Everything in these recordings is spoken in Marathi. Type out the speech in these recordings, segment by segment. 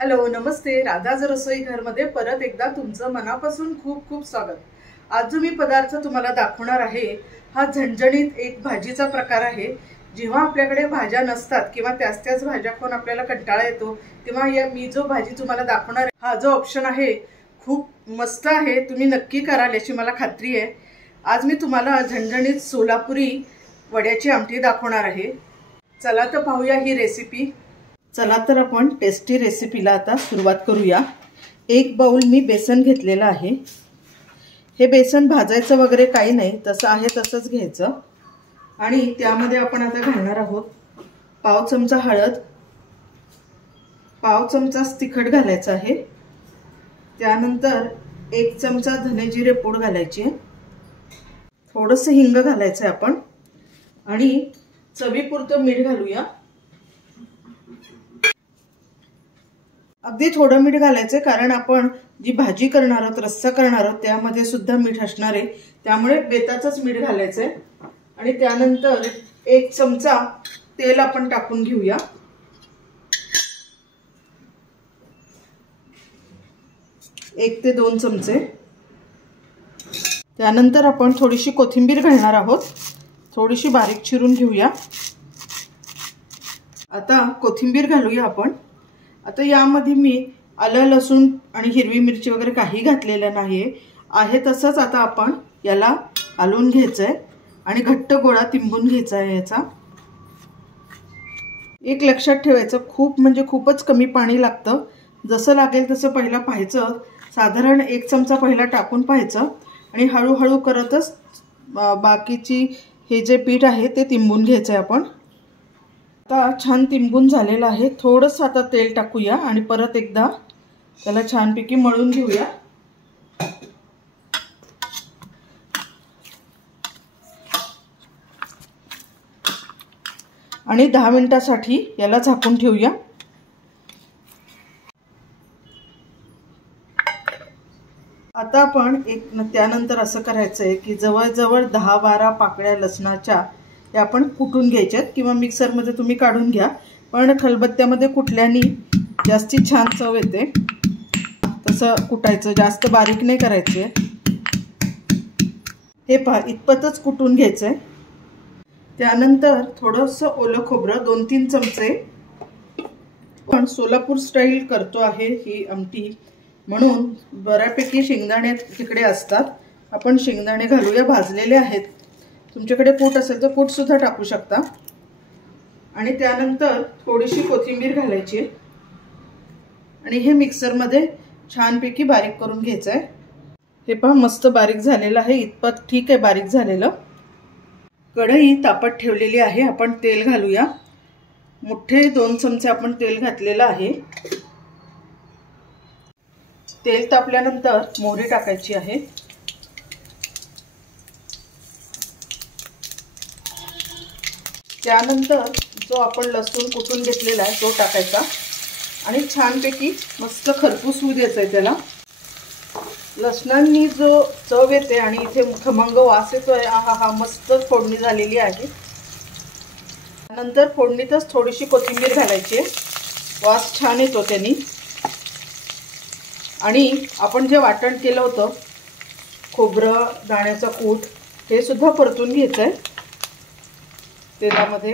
हॅलो नमस्ते, राधाज रसोई घरमध्ये परत एकदा तुमचं मनापासून खूप खूप स्वागत। आज जो मी पदार्थ तुम्हाला दाखवणार आहे हा झणझणीत एक भाजीचा प्रकार आहे। जेव्हा आपल्याकडे भाज्या नसतात किंवा त्याच भाज्या खाऊन आपल्याला कंटाळा येतो तेव्हा मी जो भाजी तुम्हाला दाखवणार आहे हा जो ऑप्शन आहे खूप मस्त आहे। तुम्ही नक्की कराल याची मला खात्री आहे। आज मी तुम्हाला झणझणीत सोलापुरी वड्याची आमटी दाखवणार आहे। चला तर पाहूया ही रेसिपी। चला तर आपण टेस्टी रेसिपीला आता सुरुवात करूया। एक बाउल मी बेसन घेतलेलं आहे। हे बेसन भाजायचं वगैरे काही नाही, तसं आहे तसंच घ्यायचं। आणि त्यामध्ये आपण आता घालणार आहोत पाव चमचा हळद, पाव चमचा तिखट घालायचं आहे। त्यानंतर 1 चमचा धने जिरे पूड घालायची आहे। थोडंसं हिंग घालायचं आहे आपण आणि चवीपुरतं मीठ घालूया। अगदी थोडं मीठ घालायचं कारण आपण जी भाजी करणार आहोत, रस्सा करणार आहोत त्यामध्ये सुद्धा मीठ असणार आहे, त्यामुळे बेताचंच मीठ घालायचंय। आणि त्यानंतर 1 चमचा तेल आपण टाकून घेऊया। एक ते 2 चमचे। त्यानंतर आपण थोडीशी कोथिंबीर घालणार आहोत, थोडीशी बारीक चिरून घेऊया। आता कोथिंबीर घालूया आपण। आता यामध्ये मी आलं लसूण आणि हिरवी मिरची वगैरे काही घातलेलं नाही आहे, तसंच आता आपण याला हलवून घ्यायचंय आणि घट्ट गोळा तिंबून घ्यायचा आहे याचा। एक लक्षात ठेवायचं, खूप म्हणजे खूपच कमी पाणी लागतं। जसं लागेल तसं पहिला पाहायचं, साधारण 1 चमचा पहिला टाकून पाहायचं आणि हळूहळू करतच बाकीची हे जे पीठ आहे ते तिंबून घ्यायचंय आपण। आता छान तिंबून झालेलं आहे। थोडंसं आता तेल टाकूया आणि परत एकदा त्याला छानपैकी मळून घेऊया। आणि 10 मिनिटांसाठी याला झाकून ठेवूया। आता आपण त्यानंतर असं करायचंय की जवळजवळ 10-12 पाकळ्या लसणाच्या त्या आपण कुटून घ्यायच्यात किंवा मिक्सरमध्ये तुम्ही काढून घ्या, पण खलबत्त्यामध्ये कुटल्याने जास्ती छान चव येते। तसं कुटायचं, जास्त बारीक नाही करायचे। हे पहा, इतपतच कुटून घ्यायचंय। त्यानंतर थोडंसं ओलं खोबरं 2-3 चमचे। पण सोलापूर स्टाईल करतो आहे ही आमटी, म्हणून बऱ्यापैकी शेंगदाणे तिकडे असतात। आपण शेंगदाणे घालूया, भाजलेले आहेत। तुमच्याकडे कूट असेल तर कूट सुद्धा टाकू शकता। आणि त्यानंतर थोडीशी कोथिंबीर घालायची आणि हे मिक्सरमध्ये छानपैकी बारीक करून घ्यायचं आहे। हे पहा मस्त बारीक झालेलं आहे, इतपत ठीक आहे बारीक झालेलं। कढई तापत ठेवलेली आहे, आपण तेल घालूया। मोठे 2 चमचे आपण तेल घातलेलं आहे। तेल तापल्यानंतर मोहरी टाकायची आहे। त्यानंतर जो आपण लसूण कुटून घेतलेला आहे तो टाकायचा आणि छानपैकी मस्त खरपूस होऊ द्यायचा आहे त्याला। लसणांनी जो चव येते आणि इथे खमंग वास येतोय, आहा मस्त फोडणी झालेली आहे। नंतर फोडणीतच थोडीशी कोथिंबीर घालायची, वास छान येतो त्यानी। आणि आपण जे वाटण केलं होतं खोबरं दाण्याचा कूट, हे सुद्धा परतून घ्यायचंय तेलामध्ये।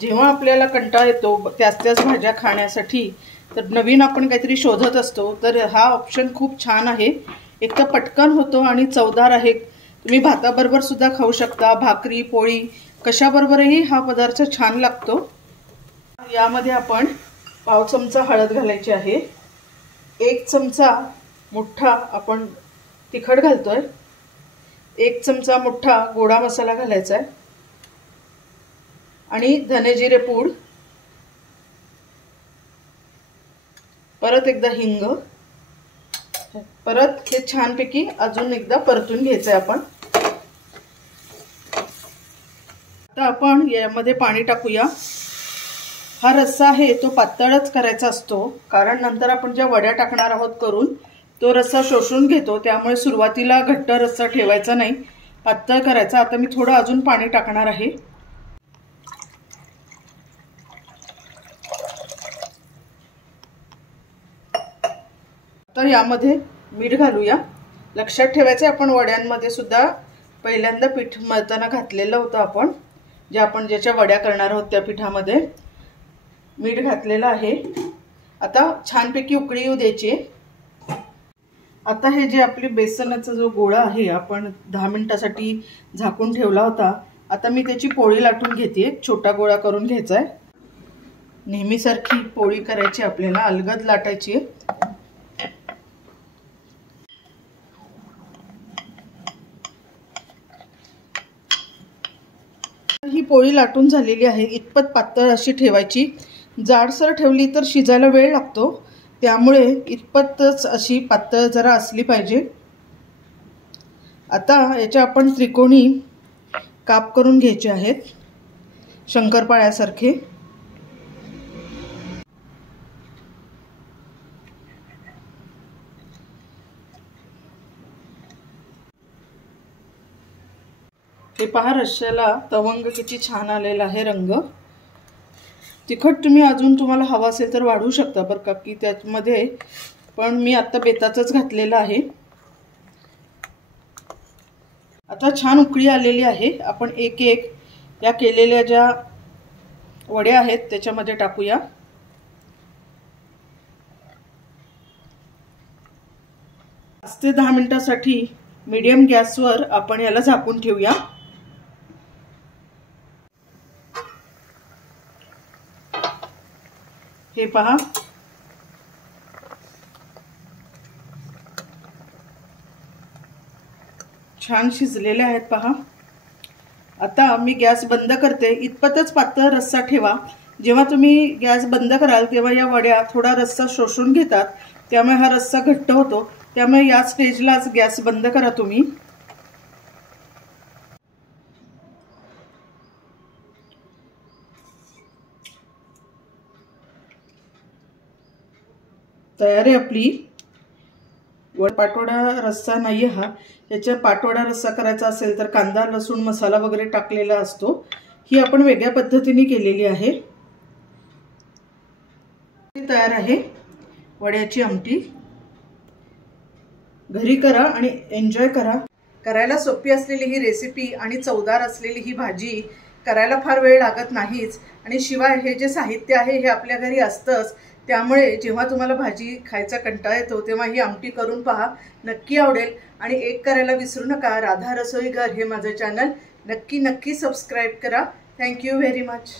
जेव्हा आपल्याला कंटाळा येतो त्याच भाज्या खाण्यासाठी, तर नवीन आपण काहीतरी शोधत असतो, तर हा ऑप्शन खूप छान आहे। एक तर पटकन होतो आणि चवदार आहे। तुम्ही भाताबरोबर सुद्धा खाऊ शकता, भाकरी पोळी कशाबरोबरही हा पदार्थ छान लागतो। यामध्ये आपण पाव चमचा हळद घालायची आहे। 1 चमचा मोठा आपण तिखट घालतोय। 1 चमचा मोठा गोडा मसाला घालायचा आहे आणि धने जिरे पूड, परत एकदा हिंग, परत हे छानपैकी अजून एकदा परतून घ्यायचंय आपण। आता आपण यामध्ये पाणी टाकूया। हा रस्सा आहे तो पातळच करायचा असतो, कारण नंतर आपण ज्या वड्या टाकणार आहोत करून तो रस्सा शोषून घेतो, त्यामुळे सुरुवातीला घट्ट रस्सा ठेवायचा नाही, पातळ करायचा। आता मी थोडं अजून पाणी टाकणार आहे। यामध्ये मीठ घालूया। लक्षात ठेवायचं आपण वड्यांमध्ये सुद्धा पहिल्यांदा पीठ मळताना घातलेलं होतं आपण, जे आपण ज्याच्या वड्या करणार आहोत त्या पिठामध्ये मीठ घातलेलं आहे। आता छानपैकी उकळी येऊ द्यायची। आता हे जे आपली बेसनाचा जो गोळा आहे आपण 10 मिनिटांसाठी झाकून ठेवला होता, आता मी त्याची पोळी लाटून घेते। छोटा गोळा करून घ्यायचा आहे। नेहमीसारखी पोळी करायची आपल्याला, अलगद लाटायची आहे। ही पोळी लाटून झालेली आहे। इतपत पातळ अशी ठेवायची, जाडसर ठेवली तर शिजायला वेळ लागतो, त्यामुळे इतपतच अशी पातळ जरा असली पाहिजे। आता याच्या आपण त्रिकोणी काप करून घ्यायचे आहेत, शंकरपाळ्यासारखे। हे पहा, रश्श्याला तवंग किती छान आलेला आहे रंग। तिखट तुम्ही अजून तुम्हाला हवा असेल तर वाढवू शकता बरं का, की त्यामध्ये पण मी आता बेताचंच घातलेलं आहे। आता छान उकळी आलेली आहे। आपण एक एक या केलेल्या ज्या वड्या आहेत त्याच्यामध्ये टाकूया। 5 ते 10 मिनिटांसाठी मीडियम गॅसवर आपण याला झाकून ठेवूया। हे पहा, छान शिजलेले आहेत पहा। आता मी गॅस बंद करते। इतपतच पातळ रस्सा ठेवा। जेव्हा तुम्ही गॅस बंद कराल तेव्हा या वड्या थोडा रस्सा शोषून घेतात, त्यामुळे हा रस्सा घट्ट होतो। त्यामुळे या स्टेजलाच गॅस बंद करा तुम्ही। तयार आहे आपली पाटवडा रस्सा। नाही हा, याच्या पाटवडा रस्सा करायचा असेल तर कांदा लसूण मसाला वगैरे टाकलेला असतो। ही आपण वेगळ्या पद्धतीने केलेली आहे। तयार आहे वड्याची आमटी। घरी करा आणि एन्जॉय करा। करायला सोपी असलेली ही रेसिपी आणि चवदार असलेली ही भाजी करायला फार वेळ लागत नाहीच, आणि शिवाय हे जे साहित्य आहे हे आपल्या घरी असतंच। त्यामुळे जेव्हा तुम्हाला भाजी खायचा कंटाळा येतो तेव्हा ही आमटी करून पहा, नक्की आवडेल। आणि एक करायला विसरू नका, राधा रसोई घर हे माझं चॅनल नक्की सबस्क्राईब करा। Thank you very much.